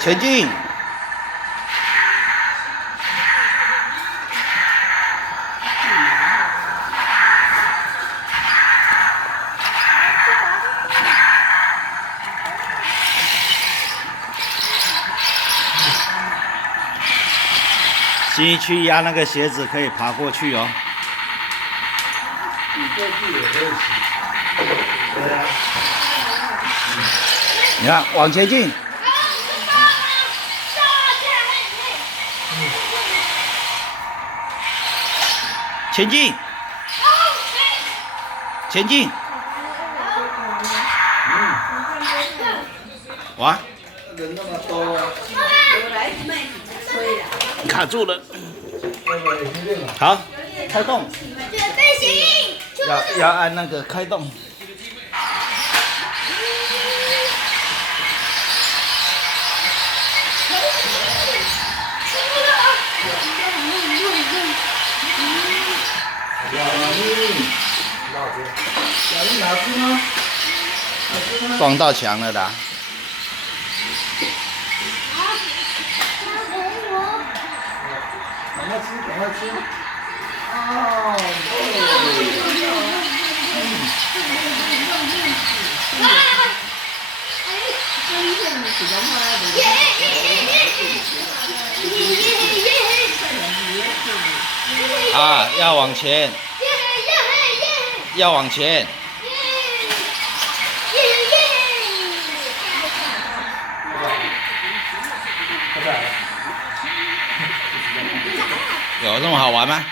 前进。新去压那个鞋子，可以爬过去哦。你过去也可以洗。对啊。你看，往前进。前进。前进。哇！人那么多啊。卡住了。好，开动。准备行。要按那个开动。撞到墙了啦！赶快吃，赶快吃！啊，要往前，要往前。有这么好玩吗？